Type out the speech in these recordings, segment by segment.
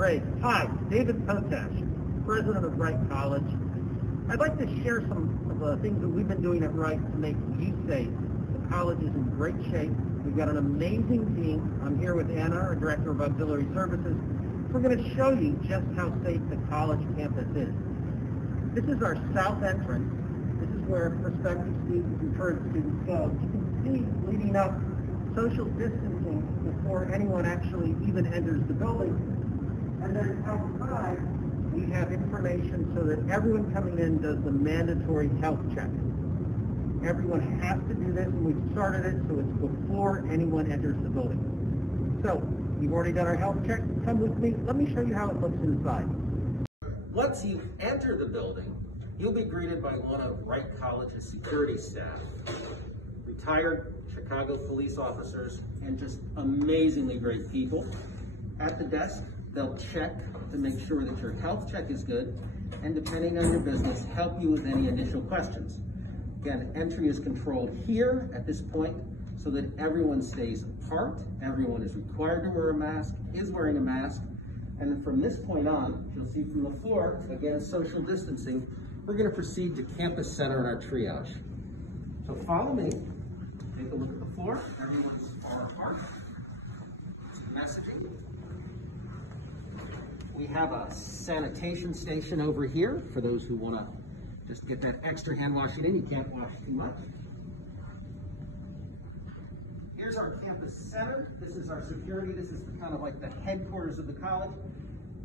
Great. Hi, David Potash, president of Wright College. I'd like to share some of the things that we've been doing at Wright to make you safe. The college is in great shape. We've got an amazing team. I'm here with Anna, our director of auxiliary services. We're going to show you just how safe the college campus is. This is our south entrance. This is where prospective students and current students go. You can see leading up social distancing before anyone actually even enters the building. And then outside, we have information so that everyone coming in does the mandatory health check. Everyone has to do this, and we've started it so it's before anyone enters the building. So, you've already done our health check. Come with me. Let me show you how it looks inside. Once you enter the building, you'll be greeted by one of Wright College's security staff. Retired Chicago police officers and just amazingly great people. At the desk, they'll check to make sure that your health check is good, and depending on your business, help you with any initial questions. Again, entry is controlled here at this point so that everyone stays apart, everyone is required to wear a mask, is wearing a mask, and then from this point on, you'll see from the floor, again, social distancing, we're going to proceed to Campus Center and our triage. So follow me, take a look at the floor, everyone's far apart, messaging. We have a sanitation station over here for those who want to just get that extra hand washing in. You can't wash too much. Here's our campus center. This is our security. This is kind of like the headquarters of the college.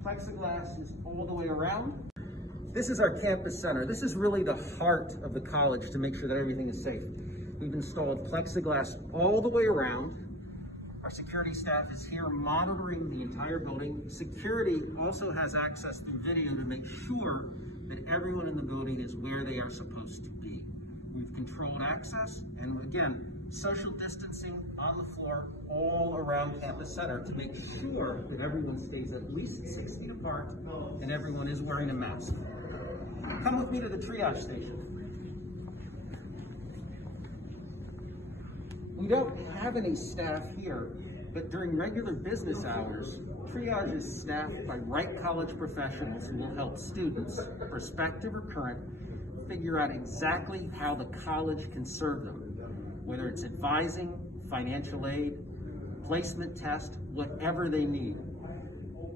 Plexiglass is all the way around. This is our campus center. This is really the heart of the college to make sure that everything is safe. We've installed plexiglass all the way around. Our security staff is here monitoring the entire building. Security also has access through video to make sure that everyone in the building is where they are supposed to be. We've controlled access, and again, social distancing on the floor all around Campus Center to make sure that everyone stays at least 6 feet apart and everyone is wearing a mask. Come with me to the triage station. We don't have any staff here, but during regular business hours, triage is staffed by Wright College professionals who will help students, prospective or current, figure out exactly how the college can serve them, whether it's advising, financial aid, placement test, whatever they need.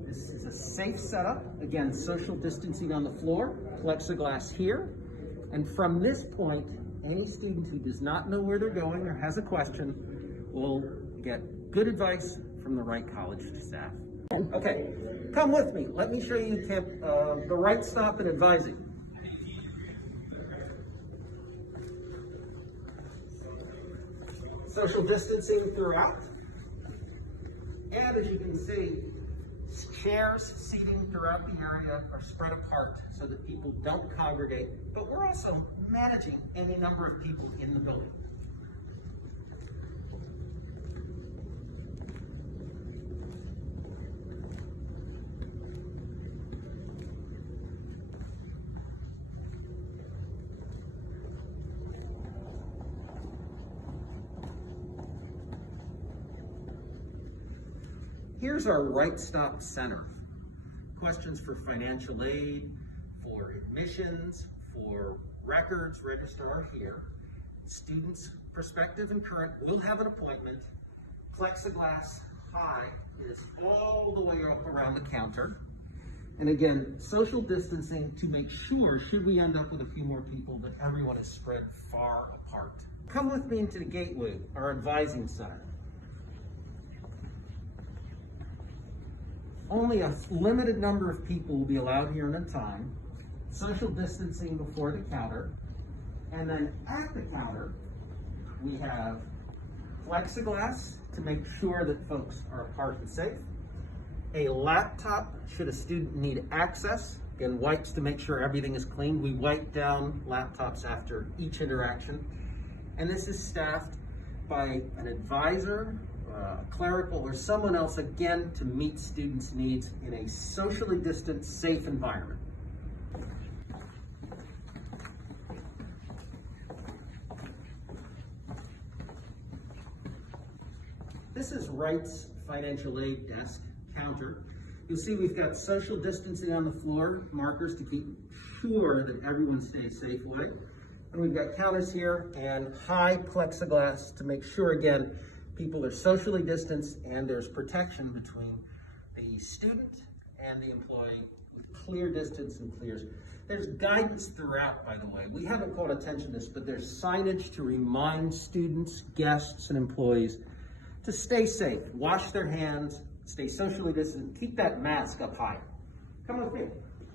This is a safe setup. Again, social distancing on the floor, plexiglass here, and from this point, any student who does not know where they're going or has a question will get good advice from the Wright College staff. Okay, come with me. Let me show you the Wright Stop and Advising. Social distancing throughout. And as you can see, chairs, seating throughout the area are spread apart so that people don't congregate, but we're also managing any number of people in the building. Here's our Wright Stop Center. Questions for financial aid, for admissions, for records, register are here. Students, prospective and current, will have an appointment. Plexiglass high is all the way up around the counter. And again, social distancing to make sure, should we end up with a few more people, that everyone is spread far apart. Come with me into the gateway, our advising center. Only a limited number of people will be allowed here at a time. Social distancing before the counter. And then at the counter, we have plexiglass to make sure that folks are apart and safe. A laptop, should a student need access. Again, wipes to make sure everything is clean. We wipe down laptops after each interaction. And this is staffed by an advisor, clerical, or someone else, again, to meet students' needs in a socially distant, safe environment. This is Wright's financial aid desk counter. You'll see we've got social distancing on the floor, markers to keep sure that everyone stays safe away. And we've got counters here and high plexiglass to make sure, again, people are socially distanced and there's protection between the student and the employee with clear distance and clears. There's guidance throughout, by the way. We haven't called attention to this, but there's signage to remind students, guests, and employees to stay safe, wash their hands, stay socially distant, keep that mask up high. Come with me,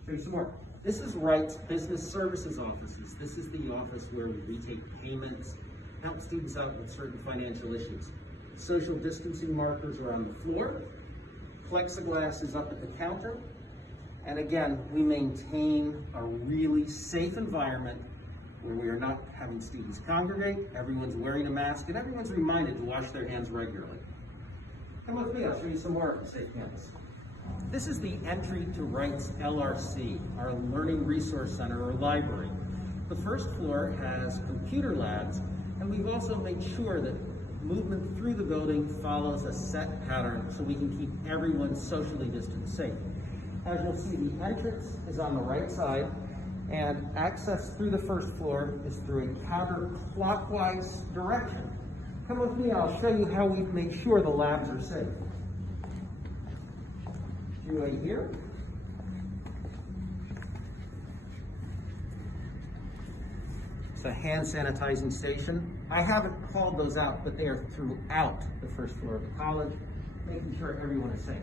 show you some more. This is Wright's Business Services offices. This is the office where we retake payments, help students out with certain financial issues. Social distancing markers are on the floor. Plexiglass is up at the counter. And again, we maintain a really safe environment where we are not having students congregate, everyone's wearing a mask, and everyone's reminded to wash their hands regularly. Come with me, I'll show you some more at the Safe Campus. This is the entry to Wright's LRC, our Learning Resource Center or library. The first floor has computer labs, and we've also made sure that movement through the building follows a set pattern so we can keep everyone socially distanced safe. As you'll see, the entrance is on the right side, and access through the first floor is through a counterclockwise direction. Come with me, I'll show you how we've made sure the labs are safe. QA here. It's a hand sanitizing station. I haven't called those out, but they are throughout the first floor of the college, making sure everyone is safe.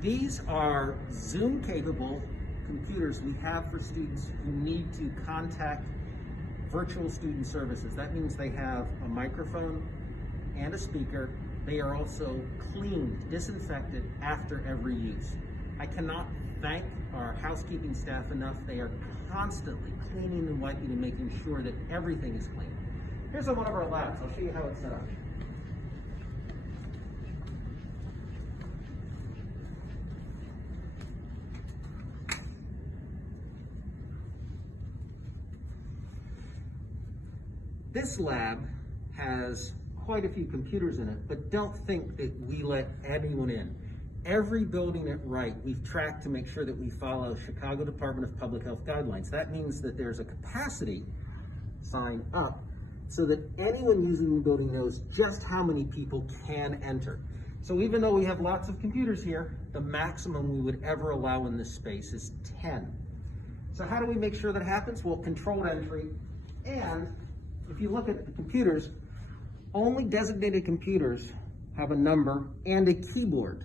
These are Zoom-capable computers we have for students who need to contact virtual student services. That means they have a microphone and a speaker. They are also cleaned, disinfected after every use. I cannot thank our housekeeping staff enough. They are constantly cleaning and wiping and making sure that everything is clean. Here's one of our labs. I'll show you how it's set up. This lab has quite a few computers in it, but don't think that we let anyone in. Every building at Wright, we've tracked to make sure that we follow Chicago Department of Public Health guidelines. That means that there's a capacity sign up so that anyone using the building knows just how many people can enter. So even though we have lots of computers here, the maximum we would ever allow in this space is 10. So how do we make sure that happens? Well, controlled entry, and if you look at the computers, only designated computers have a number and a keyboard.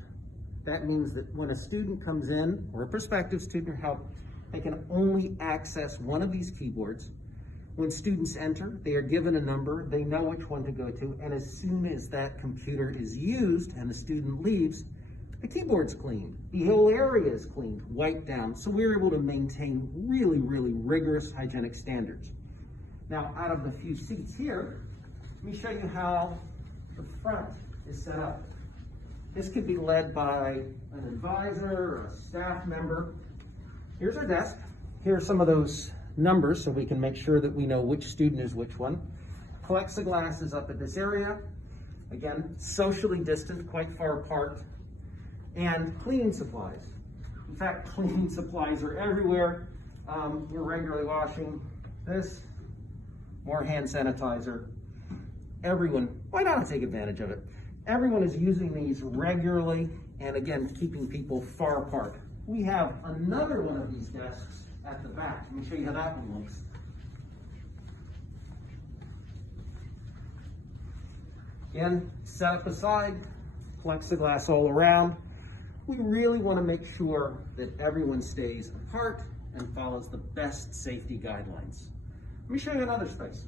That means that when a student comes in, or a prospective student or help, they can only access one of these keyboards. When students enter, they are given a number, they know which one to go to, and as soon as that computer is used and the student leaves, the keyboard's cleaned, the whole area is cleaned, wiped down, so we're able to maintain really, really rigorous hygienic standards. Now, out of the few seats here, let me show you how the front is set up. This could be led by an advisor or a staff member. Here's our desk. Here are some of those numbers so we can make sure that we know which student is which one. Plexiglass is up at this area. Again, socially distant, quite far apart. And cleaning supplies. In fact, cleaning supplies are everywhere. We're regularly washing this. More hand sanitizer. Everyone, why not take advantage of it? Everyone is using these regularly, and again, keeping people far apart. We have another one of these desks at the back. Let me show you how that one looks. Again, set up aside, plexiglass all around. We really want to make sure that everyone stays apart and follows the best safety guidelines. Let me show you another space.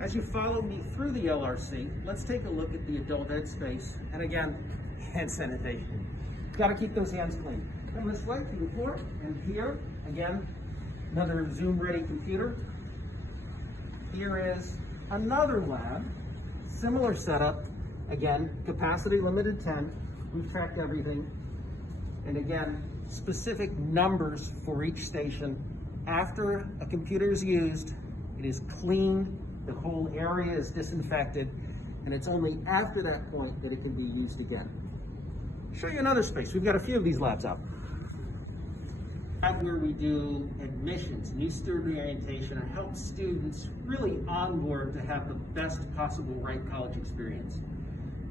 As you follow me through the LRC, let's take a look at the adult ed space. And again, hand sanitation. Got to keep those hands clean. Come this way to the floor, and here, again, another Zoom-ready computer. Here is another lab, similar setup. Again, capacity limited 10. We've tracked everything. And again, specific numbers for each station After a computer is used, it is cleaned, the whole area is disinfected, and it's only after that point that it can be used again. Show you another space. We've got a few of these labs out. Where we do admissions, new student orientation, and help students really onboard to have the best possible Wright College experience.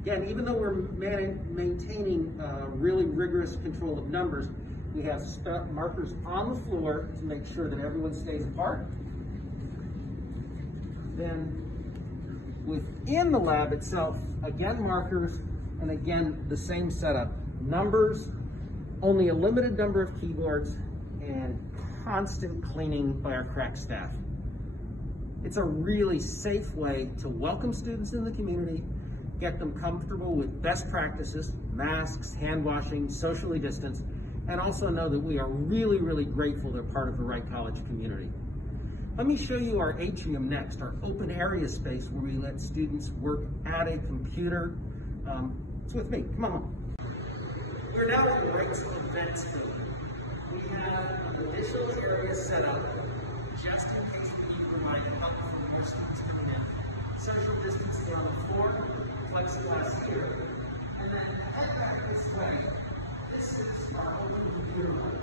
Again, even though we're maintaining really rigorous control of numbers, we have markers on the floor to make sure that everyone stays apart. Then within the lab itself, again markers, and again the same setup. Numbers, only a limited number of keyboards, and constant cleaning by our crack staff. It's a really safe way to welcome students in the community, get them comfortable with best practices, masks, hand washing, socially distanced, and also know that we are really, really grateful they're part of the Wright College community. Let me show you our atrium next, our open area space where we let students work at a computer. It's with me, come on. We're now in Wright's events room. We have an additional area set up just in case we need to provide help for more students coming in. Social distancing on the floor, plexiglass here, and then head back this way. This is our open computer room.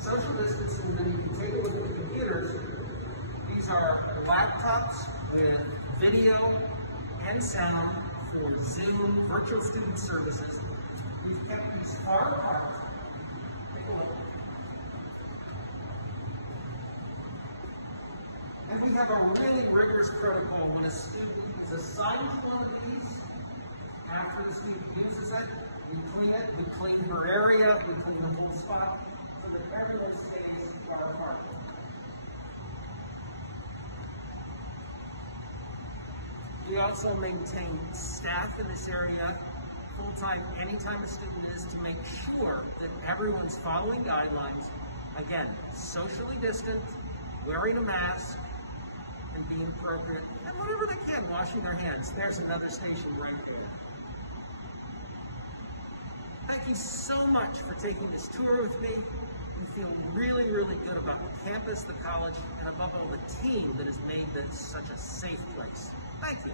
Social distancing, then you can take a look at the computers. These are laptops with video and sound for Zoom, virtual student services. We've kept these far apart. And we have a really rigorous protocol when a student is assigned to one of these. After the student uses it, we clean it, we clean her area, we clean the whole spot, so that everyone stays far apart. We also maintain staff in this area full-time anytime a student is to make sure that everyone's following guidelines. Again, socially distant, wearing a mask, and being appropriate, and whatever they can, washing their hands. There's another station right here. Thank you so much for taking this tour with me. We feel really, really good about the campus, the college, and above all, the team that has made this such a safe place. Thank you.